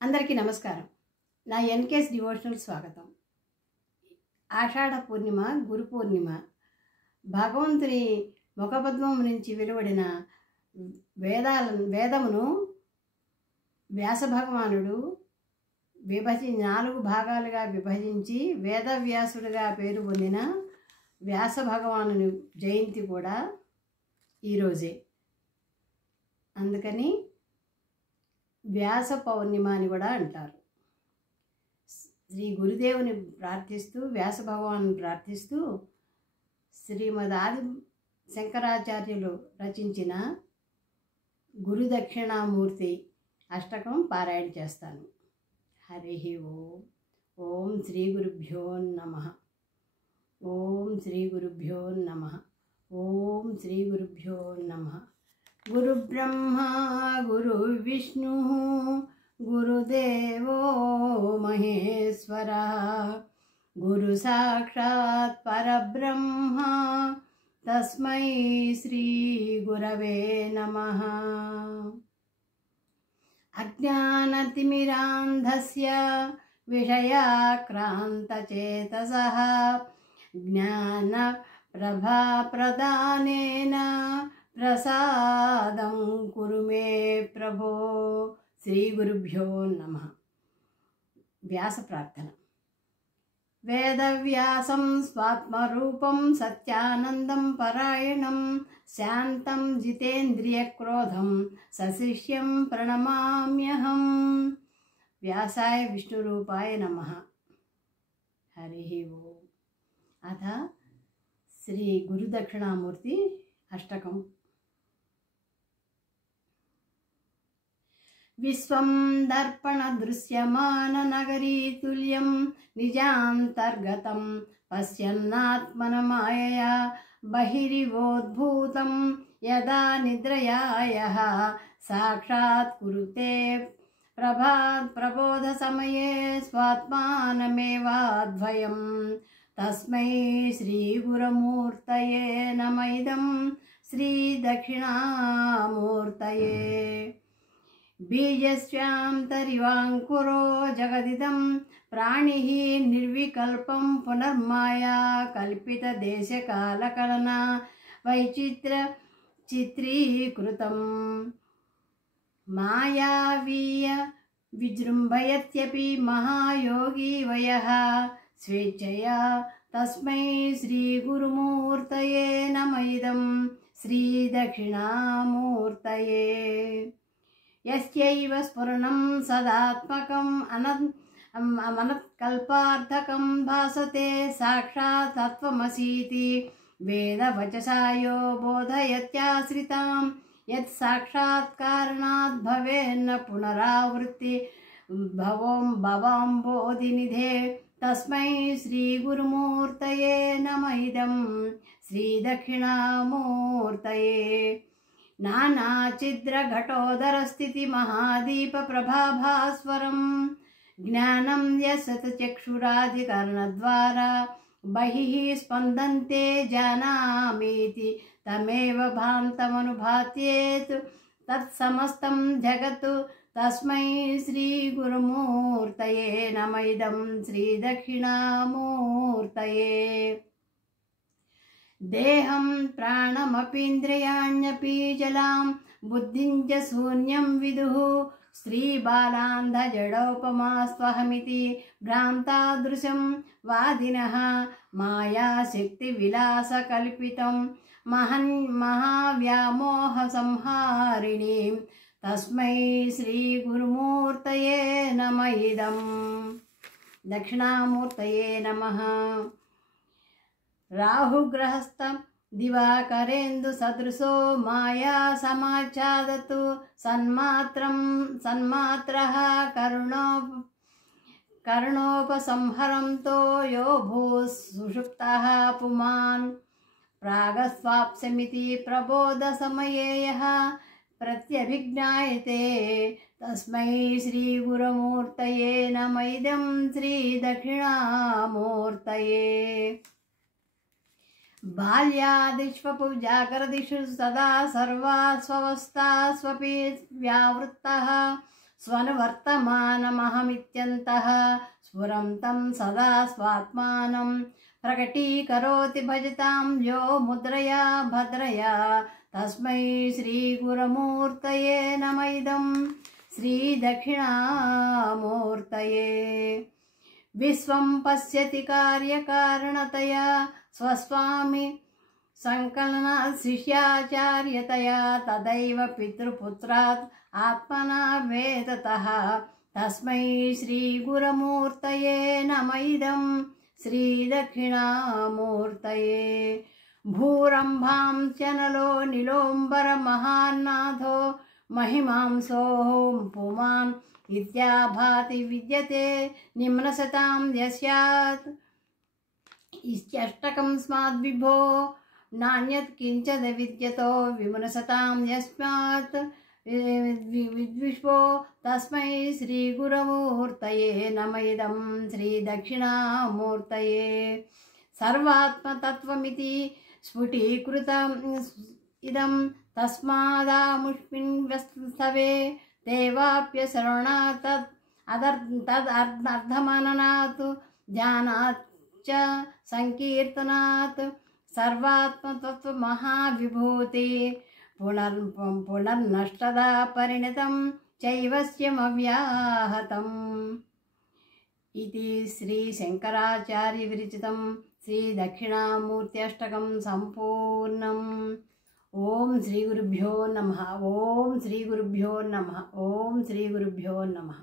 అందరికీ నమస్కారం. నా ఎన్కేఎస్ డివోషనల్ స్వాగతం. ఆషాఢ పూర్ణిమ, గురు పూర్ణిమ. భగవంతుని ముఖపద్మం నుంచి వెలువడిన వేదమును వ్యాస భగవానుడు 4 భాగాలుగా విభజించి వేదవ్యాసుడిగా పేరు పొందిన వ్యాస భగవానుని జయంతి కూడా ఈరోజే. అందుకని వ్యాస పౌర్ణిమ అని కూడా అంటారు. శ్రీ గురుదేవుని ప్రార్థిస్తూ, వ్యాస భగవాను ప్రార్థిస్తూ శ్రీమద్ ఆది శంకరాచార్యులు రచించిన గురు దక్షిణామూర్తి అష్టకం పారాయణ చేస్తాను. హరి ఓం. ఓం శ్రీ గురుభ్యో నమః. ఓం శ్రీ గురుభ్యో నమః. ఓం శ్రీ గురుభ్యో నమః. గురు బ్రహ్మ గురు విష్ణు గురుదేవో మహేశ్వర గురు సాక్షాత్ పరబ్రహ్మ తస్మై శ్రీ గురవే నమః. అజ్ఞానతిమిరాంధస్య విషయాక్రాంతచేతసః జ్ఞాన ప్రభాప్రదానేన ప్రసాదం కురు మే ప్రభో. శ్రీ గురుభ్యో నమః. వ్యాస ప్రార్థన. వేదవ్యాసం స్వాత్మరూపం సత్యానందం పరాయణం శాంతం జితేంద్రియక్రోధం సశిష్యం ప్రణమామ్యహం. వ్యాసాయ విష్ణురూపాయ నమః. హరి ఓం. అథ శ్రీ గురుదక్షిణామూర్తి అష్టకం. విశ్వం దర్పణ దృశ్యమాన నగరీతుల్యం నిజాంతర్గతం పశ్యన్నాత్మన మాయయా బహిరివోద్భూతం యదా నిద్రయాయః సాక్షాత్ కురుతే ప్రబోధ సమయే స్వాత్మానమేవాద్వయం. తస్మై శ్రీ గురుమూర్తయే నమైదం శ్రీ దక్షిణామూర్తయే. బీజస్యాంతరివాంకురో జగదిదం ప్రాణిః నిర్వికల్పం పునర్మాయా కల్పిత దేశకాలకలన వైచిత్ర చిత్రీకృతం. మాయావీయ విజృంభయత్యపి మహాయోగి వయః స్వేచ్ఛయా తస్మై శ్రీ గురుమూర్తయే నమైదం శ్రీ దక్షిణామూర్తయే. యస్యైవ స్ఫురణం సదాత్మకం అనత్కల్పార్థకం భాసతే సాక్షాత్ తత్వమసీతి వేదవచసాయో బోధయత్యాశ్రితాం యత్ సాక్షాత్కారణాత్ భవేన్న పునరావృత్తి భవాంబోధినిధే. తస్మై శ్రీ గురుమూర్తయే నమైదం శ్రీ దక్షిణామూర్తయే. నానాఛిద్రఘటోదరస్థితి మహాదీప ప్రభాభాస్వరం జ్ఞానం యశతచక్షురాధికరణద్వారా బహిః స్పందంతే జానామీతి తమేవ భాంతమనుభాత్యేత్ తత్సమస్తం జగత్. తస్మై శ్రీ గురుమూర్తయే నమైదం శ్రీ దక్షిణామూర్తయే. దేహం ప్రాణమపీంద్రియాణ్యపి జలాం బుద్ధిం చ శూన్యం విదుః స్త్రీబాలాంధజడోపమాస్త్వహమితి భ్రాంతాదృశం వాదినః మాయాశక్తివిలాసకల్పితం మహావ్యామోహ సంహారిణీం. తస్మై శ్రీ గురుమూర్తయే నమైదం. దక్షిణామూర్తయే నమః. రాహుగ్రహస్థ దివాకరేందు సదృశో మాయా సమాచ్ఛాదతు సన్మాత్రః కరుణోపసంహరంతో యో భూః సుషుప్తః పుమాన్ ప్రాగస్వాప్స్యమితి ప్రబోధ సమయే యః ప్రత్యభిజ్ఞాయతే. తస్మై శ్రీ గురుమూర్తయే నమైదం శ్రీ దక్షిణామూర్తయే. బాల్యాదిష్వపు జాగ్రదిషు సదా సర్వాస్వస్థాస్వపి వ్యావృత్తః स्वनुवर्तमानमहमित्यन्तः स्फुरं तं सदा स्वात्मानं प्रकटीकरोति भजतां यो मुद्रया भद्रया तस्मै श्रीगुरुमूर्तये नमः इदं श्रीदक्षिणामूर्तये। विश्वं पश्यति कार्यकारणतया स्वस्वामी संकलनात् शिष्याचार्यतया तदैव पितृपुत्रात् आत्मना वेदतः तस्मै श्रीगुरुमूर्तये नमः इदं श्रीदक्षिणामूर्तये। भूरम्भां चनलो नीलोम्बरमहान्नाथो महिमांसोऽहं पुमान् इत्याभाति विद्यते निम्नसतां यस्यात् इत्यष्टकं स्माद्विभो नान्यत् किञ्चिद् विद्यतो विमनसतां यस्मात् विद्विषो तस्मै श्रीगुरुमूर्तये नमः इदं श्रीदक्षिणामूर्तये। सर्वात्मतत्त्वमिति स्फुटीकृतम् इदं तस्मादामुष्मिन् व्यस्तवे देवाप्यशरणात् तदर्थमननात् ध्यानात् च संकीर्तनात् सर्वात्मतत्त्वमहाविभूति पुनर्नष्टदा परिणतं चैवस्यमव्याहतम् इति श्रीशङ्कराचार्यविरचितं श्रीदक्षिणामूर्त्यष्टकं सम्पूर्णम्। ओम श्री गुरुभ्यो नमः। ओम श्री गुरुभ्यो नमः। ओम श्री गुरुभ्यो नमः।